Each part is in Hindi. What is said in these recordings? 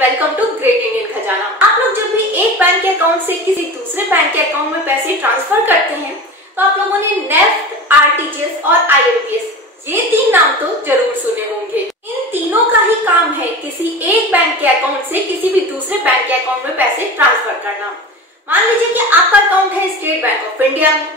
वेलकम टू ग्रेट इंडियन खजाना। आप लोग जब भी एक बैंक के अकाउंट से किसी दूसरे बैंक के अकाउंट में पैसे ट्रांसफर करते हैं तो आप लोगों ने नेफ्ट, आरटीजीएस और आईएमपीएस ये तीन नाम तो जरूर सुने होंगे। इन तीनों का ही काम है किसी एक बैंक के अकाउंट से किसी भी दूसरे बैंक के अकाउंट में पैसे ट्रांसफर करना। मान लीजिए कि आपका अकाउंट है स्टेट बैंक ऑफ इंडिया में,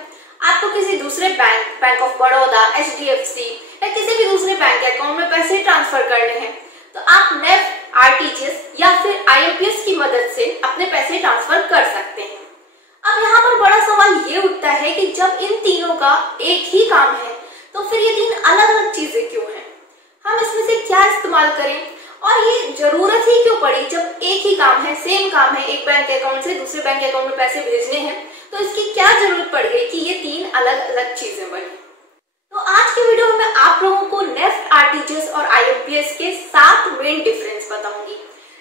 आपको किसी दूसरे बैंक ऑफ बड़ौदा, एचडीएफसी या किसी भी दूसरे बैंक के अकाउंट में पैसे ट्रांसफर करने हैं तो आप नेफ्ट, आरटीजीएस या फिर आईएमपीएस की मदद से अपने पैसे ट्रांसफर कर सकते हैं। अब यहाँ पर बड़ा सवाल ये उठता है कि जब इन तीनों का एक ही काम है तो फिर ये तीन अलग अलग चीजें क्यों हैं? हम इसमें से क्या इस्तेमाल करें और ये जरूरत ही क्यों पड़ी? जब एक ही काम है, सेम काम है, एक बैंक अकाउंट से दूसरे बैंक अकाउंट में पैसे भेजने हैं तो इसकी क्या जरूरत पड़ गई कि ये तीन अलग अलग चीजें बनी? तो आज के वीडियो में मैं आप लोगों को नेफ्ट, आरटीजीएस और आईएमपीएस के 7 मेन डिफरेंस बताऊंगी,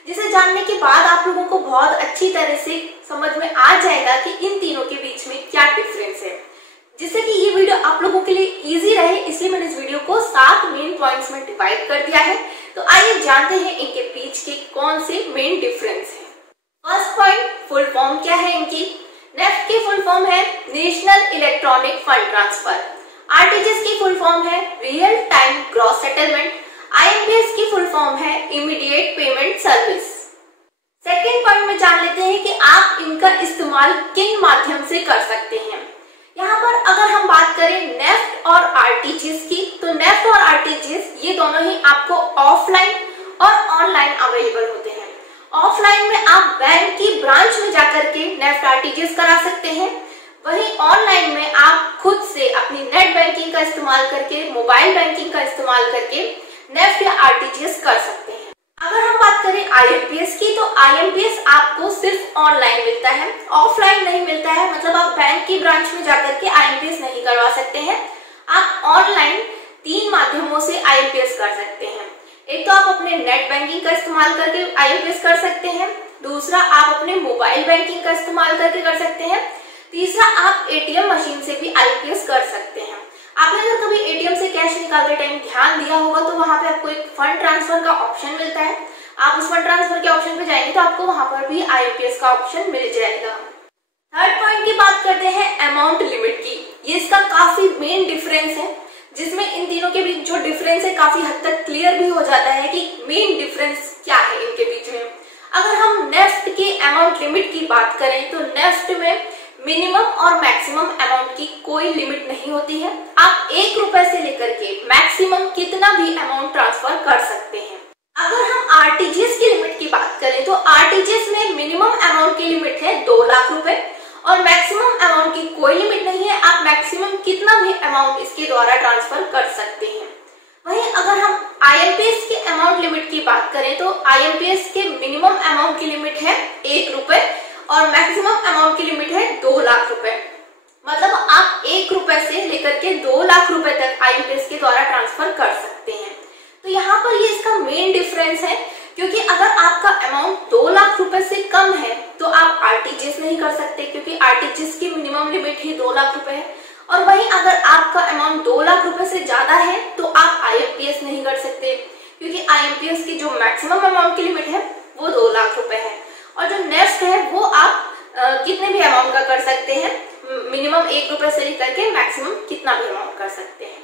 जिसे जानने के बाद आप लोगों को बहुत अच्छी तरह से समझ में आ जाएगा कि इन तीनों के बीच में क्या डिफरेंस है। जिससे कि ये वीडियो आप लोगों के लिए इजी रहे, इसलिए मैंने इस वीडियो को 7 मेन पॉइंट्स में डिवाइड कर दिया है। तो आइए जानते हैं इनके बीच के कौन से मेन डिफरेंस है। फर्स्ट पॉइंट, फुल फॉर्म क्या है इनकी? नेफ्ट की फुल फॉर्म है national electronic fund transfer, RTGS की फुल फॉर्म है real time gross settlement, IMPS की फुल फॉर्म है immediate payment service. Second point में जान लेते हैं कि आप इनका इस्तेमाल किन माध्यम से कर सकते हैं। यहाँ पर अगर हम बात करें नेफ्ट और आरटीजीएस की, तो नेफ्ट और आरटीजीएस ये दोनों ही आपको ऑफलाइन और ऑनलाइन अवेलेबल होते हैं। ऑफलाइन में आप बैंक की ब्रांच में जाकर के नेफ्ट, आरटीजीएस करा सकते हैं, वहीं ऑनलाइन में आप खुद से अपनी नेट बैंकिंग का इस्तेमाल करके, मोबाइल बैंकिंग का इस्तेमाल करके नेफ्ट या आरटीजीएस कर सकते हैं। अगर हम बात करें आईएमपीएस की, तो आईएमपीएस आपको सिर्फ ऑनलाइन मिलता है, ऑफलाइन नहीं मिलता है। मतलब आप बैंक की ब्रांच में जाकर के आईएमपीएस नहीं करवा सकते हैं। आप ऑनलाइन 3 माध्यमों से आईएमपीएस कर सकते हैं। एक तो आप अपने नेट बैंकिंग का इस्तेमाल करके आईएमपीएस कर सकते हैं, दूसरा आप अपने मोबाइल बैंकिंग का इस्तेमाल करके कर सकते हैं, तीसरा आप एटीएम मशीन से भी आईएमपीएस कर सकते हैं। आपने अगर कभी एटीएम से कैश निकालते टाइम ध्यान दिया होगा तो वहां पे आपको एक फंड ट्रांसफर का ऑप्शन मिलता है। आप उस फंड ट्रांसफर के ऑप्शन पे जाएंगे तो आपको वहां पर भी आईएमपीएस का ऑप्शन मिल जाएगा। थर्ड पॉइंट की बात करते हैं अमाउंट लिमिट की। ये इसका काफी मेन डिफरेंस है, जिसमें इन तीनों के बीच जो डिफरेंस है काफी हद तक क्लियर भी हो जाता है कि मेन डिफरेंस क्या है इनके बीच में। अगर हम नेफ्ट के अमाउंट लिमिट की बात करें तो नेफ्ट में मिनिमम और मैक्सिमम अमाउंट की कोई लिमिट नहीं होती है। आप 1 रुपए से लेकर के मैक्सिमम कितना भी अमाउंट ट्रांसफर कर सकते हैं। अगर हम आरटीजीएस की लिमिट की बात करें तो आरटीजीएस में मिनिमम अमाउंट की लिमिट है 2 लाख रुपए और मैक्सिमम अमाउंट की कोई लिमिट नहीं है। आप मैक्सिमम कितना भी अमाउंट इसके द्वारा ट्रांसफर कर सकते हैं। वहीं अगर हम आईएमपीएस के अमाउंट लिमिट की बात करें तो आईएमपीएस के मिनिमम अमाउंट की लिमिट है 1 रुपए और मैक्सिमम अमाउंट की लिमिट है 2 लाख रुपए। मतलब आप 1 रुपए से लेकर के 2 लाख रुपए तक आईएमपीएस के द्वारा ट्रांसफर कर सकते हैं। तो यहाँ पर ये इसका मेन डिफरेंस है, क्योंकि अगर आपका अमाउंट 2 लाख रुपए से कम है तो आप आरटीजीएस नहीं कर सकते, क्योंकि आरटीजीएस की मिनिमम लिमिट ही 2 लाख रुपए है। और वहीं अगर आपका अमाउंट 2 लाख रुपए से ज्यादा है तो आप आईएमपीएस नहीं कर सकते, क्योंकि आईएमपीएस की जो मैक्सिमम अमाउंट की लिमिट है वो 2 लाख रुपए है। और जो नेफ्ट है वो आप कितने भी अमाउंट का कर सकते हैं, मिनिमम 1 रुपए से लेकर के मैक्सिमम कितना भी अमाउंट कर सकते हैं।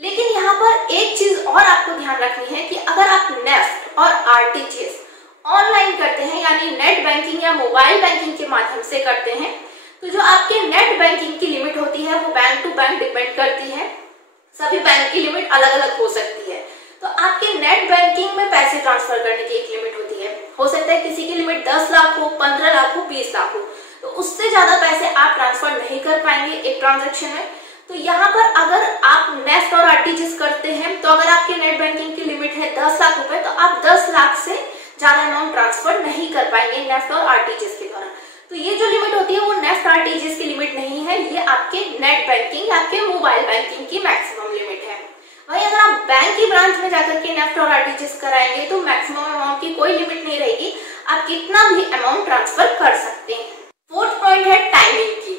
लेकिन यहाँ पर एक चीज और आपको ध्यान रखनी है कि अगर आप नेफ्ट और आरटीजीएस ऑनलाइन करते हैं, यानी नेट बैंकिंग या मोबाइल बैंकिंग के माध्यम से करते हैं, तो जो आपके नेट बैंकिंग की लिमिट होती है वो बैंक टू बैंक डिपेंड करती है। सभी बैंक की लिमिट अलग अलग हो सकती है। तो आपके नेट बैंकिंग में पैसे ट्रांसफर करने की एक लिमिट होती है। हो सकता है किसी की लिमिट 10 लाख हो, 15 लाख हो, 20 लाख हो, तो उससे ज्यादा पैसे आप ट्रांसफर नहीं कर पाएंगे एक ट्रांजैक्शन में। तो यहाँ पर अगर आप नेफ्ट और आरटीजीएस करते हैं तो अगर आपके नेट बैंकिंग की लिमिट है 10 लाख रुपए तो आप 10 लाख से ज्यादा अमाउंट ट्रांसफर नहीं कर पाएंगे नेफ्ट और आरटीजीएस के द्वारा। तो ये जो लिमिट होती है वो नेफ्ट, आरटीजीएस की लिमिट नहीं है, ये आपके नेट बैंकिंग, आपके मोबाइल बैंकिंग की मैक्सिमम लिमिट है। वहीं अगर आप बैंक की ब्रांच में जाकर के नेफ्ट और आरटीजीएस कराएंगे तो मैक्सिमम अमाउंट की कोई लिमिट नहीं रहेगी, आप कितना भी अमाउंट ट्रांसफर कर सकते हैं। फोर्थ पॉइंट है टाइमिंग की।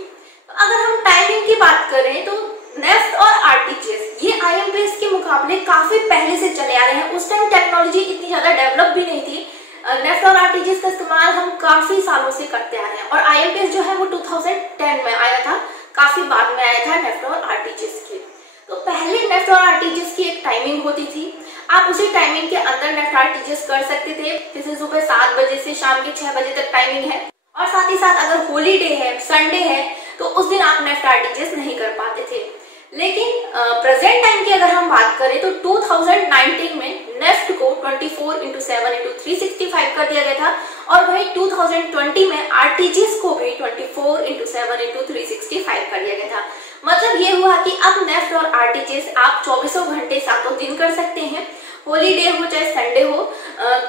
तो अगर हम टाइमिंग की बात करें तो नेफ्ट और आरटीजीएस ये आईएमपीएस के मुकाबले काफी पहले से चले आ रहे हैं। उस टाइम टेक्नोलॉजी इतनी ज्यादा डेवलप भी नहीं थी। नेफ्ट और आरटीजीएस का इस्तेमाल हम काफी सालों से करते आ रहे हैं और आईएमपीएस जो है वो 2010 में आया था, काफी बाद में आया था नेफ्ट और आरटीजीएस के। तो पहले नेफ्ट और आरटीजीएस की एक टाइमिंग होती थी, आप उसी टाइमिंग के अंदर नेफ्ट आरटीजीएस कर सकते थे। जैसे सुबह 7 बजे से शाम के 6 बजे तक टाइमिंग है, और साथ ही साथ अगर हॉलीडे है, संडे है, तो उस दिन आप नेफ्ट आरटीजीएस नहीं कर पाते थे। लेकिन प्रेजेंट टाइम की अगर हम बात करें तो 2019 में नेफ्ट को 24/7/365 कर दिया गया था, और वही 2020 में आरटीजीएस को भी 24/7/365 कर दिया गया था। मतलब ये हुआ कि अब नेफ्ट और आरटीजीएस आप 24 घंटे 7 दिन कर सकते हैं, हॉलीडे हो चाहे संडे हो,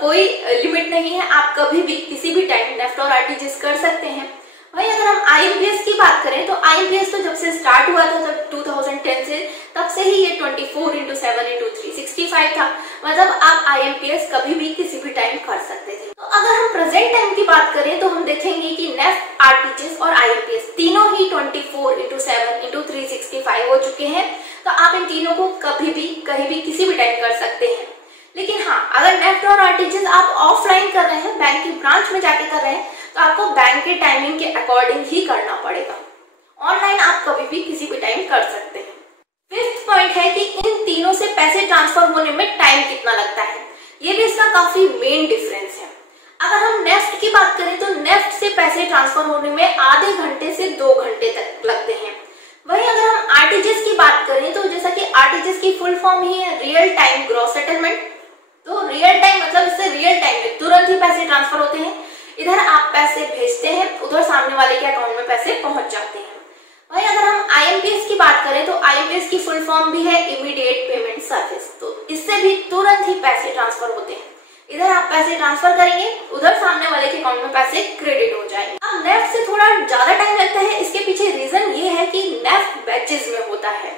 कोई लिमिट नहीं है, आप कभी भी किसी भी टाइम नेफ्ट और आरटीजीएस कर सकते हैं। वही अगर हम आईएमपीएस की बात करें तो आईएमपीएस तो जब से स्टार्ट हुआ था तब 2010 से, तब से ही ये 24/7/365 था। मतलब आप आईएमपीएस कभी भी किसी भी टाइम कर सकते थे। तो अगर हम प्रेजेंट टाइम की बात करें तो हम देखेंगे कि नेफ्ट, आरटीजीएस और आईएमपीएस तीनों ही 24/7/365 हो चुके हैं। तो आप इन तीनों को कभी भी कहीं भी किसी भी टाइम कर सकते हैं। लेकिन हाँ, अगर नेफ्ट और आरटीजीएस आप ऑफलाइन कर रहे हैं, बैंक की ब्रांच में जाके कर रहे हैं, तो आपको बैंक के टाइमिंग के अकॉर्डिंग ही करना पड़ेगा। ऑनलाइन आप कभी भी किसी भी टाइम कर सकते हैं। फिफ्थ पॉइंट है कि इन तीनों से पैसे ट्रांसफर होने में टाइम कितना लगता है, ये भी इसका काफी मेन डिफरेंस है। अगर हम नेफ्ट की बात करें तो नेफ्ट से पैसे ट्रांसफर होने में आधे घंटे से 2 घंटे तक लगते हैं। वहीं अगर हम आरटीजीएस की बात करें तो जैसा कि आरटीजीएस की फुल फॉर्म ही है रियल टाइम ग्रॉस सेटलमेंट, तो रियल टाइम मतलब इससे रियल टाइम में तुरंत ही पैसे ट्रांसफर होते हैं। इधर आप पैसे भेजते हैं, उधर सामने वाले के अकाउंट में पैसे पहुंच जाते हैं। वहीं अगर हम आईएमपीएस की बात करें तो आईएमपीएस की फुल फॉर्म भी है इमीडिएट पेमेंट सर्विस, तो इससे भी तुरंत ही पैसे ट्रांसफर होते हैं। इधर आप पैसे ट्रांसफर करेंगे, उधर सामने वाले के अकाउंट में पैसे क्रेडिट हो जाएंगे। अब नेफ्ट से थोड़ा ज्यादा टाइम लगता है, इसके पीछे रीजन ये है कि नेफ्ट बैचेस में होता है।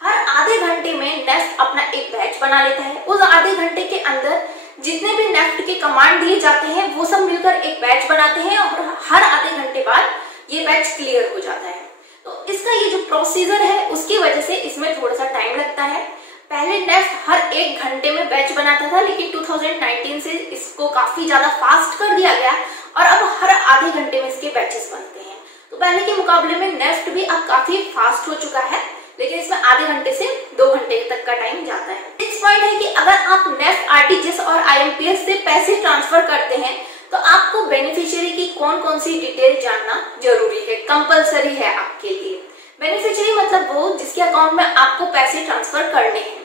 हर आधे घंटे में नेफ्ट अपना एक बैच बना लेता है। उस आधे घंटे के अंदर जितने भी नेफ्ट के कमांड दिए जाते हैं वो सब मिलकर एक बैच बनाते हैं, और हर आधे घंटे बाद ये बैच क्लियर हो जाता है। तो इसका ये जो प्रोसीजर है उसकी वजह से इसमें थोड़ा सा टाइम लगता है। पहले नेफ्ट हर 1 घंटे में बैच बनाता था, लेकिन 2019 से इसको काफी ज्यादा फास्ट कर दिया गया और अब हर आधे घंटे में इसके बैचेस बनते हैं। तो पहले के मुकाबले में नेफ्ट भी अब काफी फास्ट हो चुका है, लेकिन इसमें आधे घंटे से 2 घंटे तक का टाइम जाता है। नेक्स्ट पॉइंट है कि अगर आप नेफ्ट, आरटीजीएस और आईएमपीएस से पैसे ट्रांसफर करते हैं तो आपको बेनिफिशियरी की कौन कौन सी डिटेल जानना जरूरी है, कंपलसरी है आपके लिए। बेनिफिशियरी मतलब वो जिसके अकाउंट में आपको पैसे ट्रांसफर करने हैं।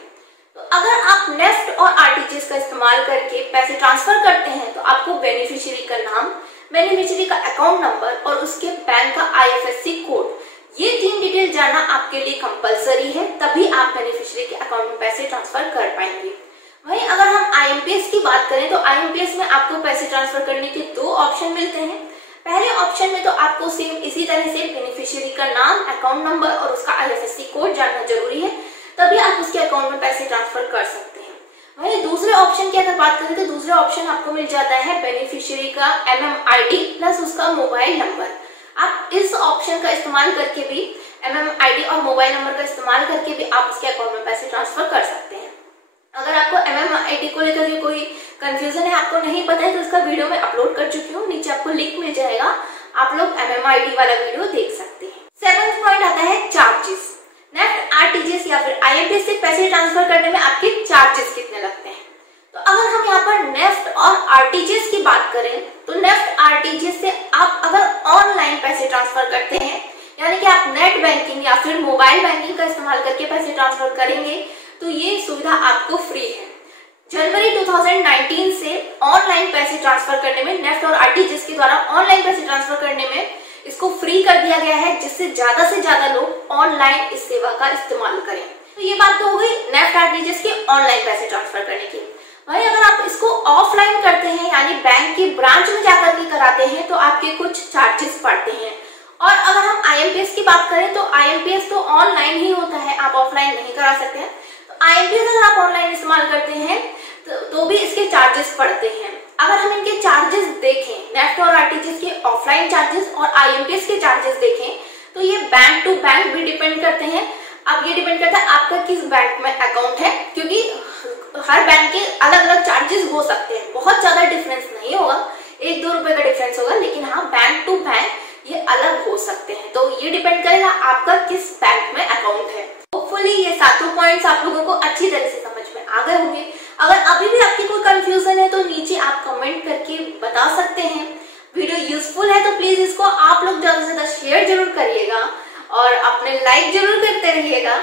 तो अगर आप नेफ्ट और आरटीजीएस का इस्तेमाल करके पैसे ट्रांसफर करते हैं तो आपको बेनिफिशियरी का नाम, बेनिफिशियरी का अकाउंट नंबर और उसके बैंक का आईएफएससी कोड, ये 3 डिटेल जानना आपके लिए कंपलसरी है, तभी आप बेनिफिशियरी के अकाउंट में पैसे ट्रांसफर कर पाएंगे। वहीं अगर हम आईएमपीएस की बात करें तो आईएमपीएस में आपको पैसे ट्रांसफर करने के 2 ऑप्शन मिलते हैं। पहले ऑप्शन में तो आपको सेम इसी तरह से बेनिफिशियरी का नाम, अकाउंट नंबर और उसका आईएफएससी कोड जानना जरूरी है, तभी आप उसके अकाउंट में पैसे ट्रांसफर कर सकते हैं। वहीं दूसरे ऑप्शन की अगर बात करें तो दूसरे ऑप्शन आपको मिल जाता है बेनिफिशियरी का MMID प्लस उसका मोबाइल नंबर। आप इस ऑप्शन का इस्तेमाल करके भी, MMID और मोबाइल नंबर का इस्तेमाल करके भी आप उसके अकाउंट में पैसे ट्रांसफर कर सकते हैं। अगर आपको MMID को लेकर के कोई कंफ्यूजन है, आपको नहीं पता है, तो इसका वीडियो मैं अपलोड कर चुकी हूँ, नीचे आपको लिंक मिल जाएगा, आप लोग MMID वाला वीडियो देख सकते हैं। 7th पॉइंट आता है चार्जेस। नेफ्ट, आरटीजीएस या फिर आईएमपीएस से पैसे ट्रांसफर करने में आपके चार्जेस कितने लगते हैं। तो अगर हम यहाँ पर नेफ्ट और आरटीजीएस की बात करें तो नेफ्ट, आरटीजीएस से आप अगर ऑनलाइन पैसे ट्रांसफर करते हैं, यानी कि आप नेट बैंकिंग या फिर मोबाइल बैंकिंग का इस्तेमाल करके पैसे ट्रांसफर करेंगे, तो ये सुविधा आपको फ्री है। जनवरी 2019 से ऑनलाइन पैसे ट्रांसफर करने में, नेफ्ट और आरटीजीएस के द्वारा ऑनलाइन पैसे ट्रांसफर करने में इसको फ्री कर दिया गया है, जिससे ज्यादा से ज्यादा लोग ऑनलाइन इस सेवा का इस्तेमाल करें। तो ये बात तो हो गई नेफ्ट, आरटीजीएस के ऑनलाइन पैसे ट्रांसफर करने की। वहीं अगर आप इसको ऑफलाइन करते हैं, यानी बैंक की ब्रांच में जाकर के कराते हैं, तो आपके कुछ चार्जेस पड़ते हैं। और अगर हम आईएमपीएस की बात करें तो आईएमपीएस तो ऑनलाइन ही होता है, आप ऑफलाइन नहीं करा सकते हैं। तो आईएमपीएस अगर आप ऑनलाइन इस्तेमाल करते हैं तो भी इसके चार्जेस पड़ते हैं। अगर हम इनके चार्जेस देखें, नेफ्ट और आरटीजीएस के ऑफलाइन चार्जेस और आईएमपीएस के चार्जेस देखें, तो ये बैंक टू बैंक भी डिपेंड करते हैं। अब ये डिपेंड करता है आपका किस बैंक में अकाउंट है, क्योंकि हर बैंक के अलग अलग चार्जेस हो सकते हैं, बहुत ज्यादा डिफरेंस नहीं होगा, हो सकते हैं। तो ये डिपेंड करेगा आपका किस बैंक में अकाउंट है। होपफुली ये सातों पॉइंट्स आप लोगों को अच्छी तरह से समझ में आ गए होंगे। अगर अभी भी आपकी कोई कंफ्यूजन है तो नीचे आप कमेंट करके बता सकते हैं। वीडियो यूजफुल है तो प्लीज इसको आप लोग ज्यादा से ज्यादा शेयर जरूर करिएगा और अपने लाइक जरूर करते रहिएगा।